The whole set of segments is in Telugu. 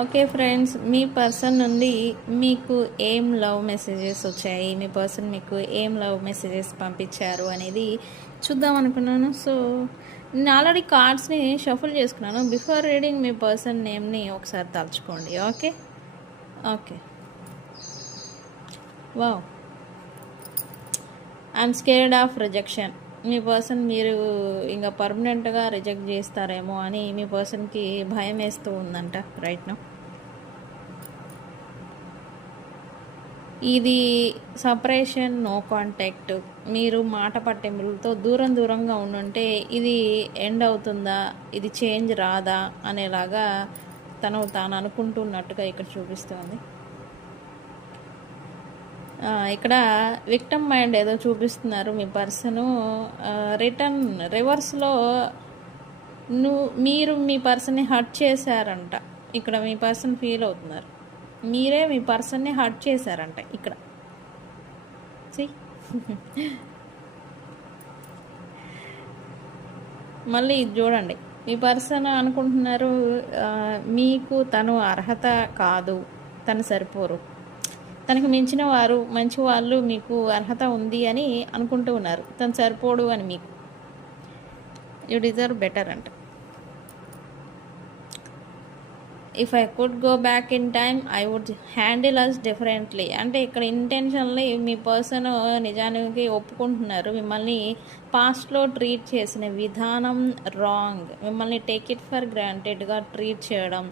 ఓకే ఫ్రెండ్స్, మీ పర్సన్ నుండి మీకు ఏం లవ్ మెసేజెస్ వచ్చాయి, మీ పర్సన్ మీకు ఏం లవ్ మెసేజెస్ పంపించారు అనేది చూద్దాం అనుకున్నాను. సో నేను ఆల్రెడీ కార్డ్స్ని షఫుల్ చేసుకున్నాను. బిఫోర్ రీడింగ్ మీ పర్సన్ నేమ్ని ఒకసారి తలుచుకోండి. Okay okay wow, I'm scared of rejection. మీ పర్సన్ మీరు ఇంకా పర్మనెంట్గా రిజెక్ట్ చేస్తారేమో అని మీ పర్సన్కి భయం వేస్తూ ఉందంట రైట్ నౌ. ఇది సపరేషన్, నో కాంటాక్ట్. మీరు మాట పట్టింపులతో దూరంగా ఉండుంటే ఇది ఎండ్ అవుతుందా, ఇది చేంజ్ రాదా అనేలాగా తాను అనుకుంటున్నట్టుగా ఇక్కడ చూపిస్తుంది. ఇక్కడ విక్టమ్ మైండ్ ఏదో చూపిస్తున్నారు మీ పర్సను. రివర్స్లో మీరు మీ పర్సన్ని హర్ట్ చేశారంట. ఇక్కడ మీ పర్సన్ ఫీల్ అవుతున్నారు, మీరే మీ పర్సన్ని హర్ట్ చేశారంట ఇక్కడ. మళ్ళీ ఇది చూడండి, మీ పర్సన్ అనుకుంటున్నారు మీకు తను అర్హత కాదు, తను సరిపోరు, తనకు మించిన వారు మంచి వాళ్ళు మీకు అర్హత ఉంది అని అనుకుంటూ ఉన్నారు. తను సరిపోడు అని మీకు. యూ డిజర్వ్ బెటర్ అంట. If I could go back in time I would handle us differently. అంటే ఇక్కడ ఇంటెన్షన్లీ మీ పర్సన్ నిజానికి ఒప్పుకుంటున్నారు మిమ్మల్ని పాస్ట్లో ట్రీట్ చేసిన విధానం రాంగ్. మిమ్మల్ని టేక్ ఇట్ ఫర్ గ్రాంటెడ్గా ట్రీట్ చేయడం,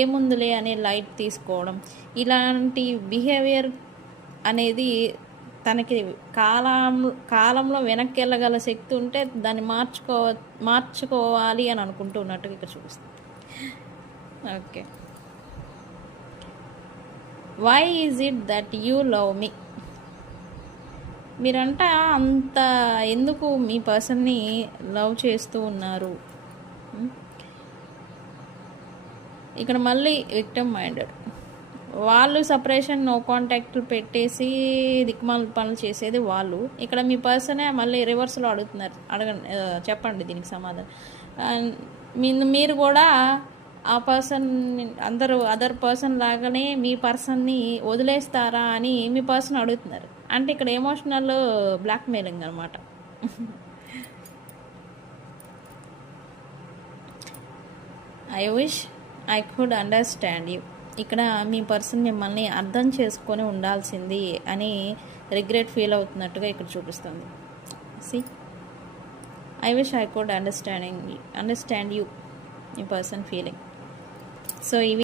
ఏముందులే అని లైట్ తీసుకోవడం, ఇలాంటి బిహేవియర్ అనేది తనకి కాలంలో వెనక్కి వెళ్ళగల శక్తి ఉంటే దాన్ని మార్చుకోవాలి అని అనుకుంటున్నట్టుగా ఇక్కడ చూపిస్తుంది. Okay, why is it that you love me? మీరంట అంత ఎందుకు మీ పర్సన్ని లవ్ చేస్తూ ఉన్నారు? ఇక్కడ మళ్ళీ విక్టిమ్ మైండెడ్. వాళ్ళు సపరేషన్, నో కాంటాక్ట్ పెట్టేసి దిక్మాల పనులు చేసేది వాళ్ళు. ఇక్కడ మీ పర్సనే మళ్ళీ రివర్స్లో అడుగుతున్నారు. అడగండి, చెప్పండి దీనికి సమాధానం. మీరు కూడా ఆ పర్సన్ అదర్ పర్సన్ లాగానే మీ పర్సన్ని వదిలేస్తారా అని మీ పర్సన్ అడుగుతున్నారు. అంటే ఇక్కడ ఎమోషనల్ బ్లాక్మెయిలింగ్ అనమాట. I wish I could understand you. ఇక్కడ మీ పర్సన్ మిమ్మల్ని అర్థం చేసుకొని ఉండాల్సింది అని రిగ్రెట్ ఫీల్ అవుతున్నట్టుగా ఇక్కడ చూపిస్తుంది. See, I wish I could understand you, మీ పర్సన్ ఫీలింగ్. సో ఇవి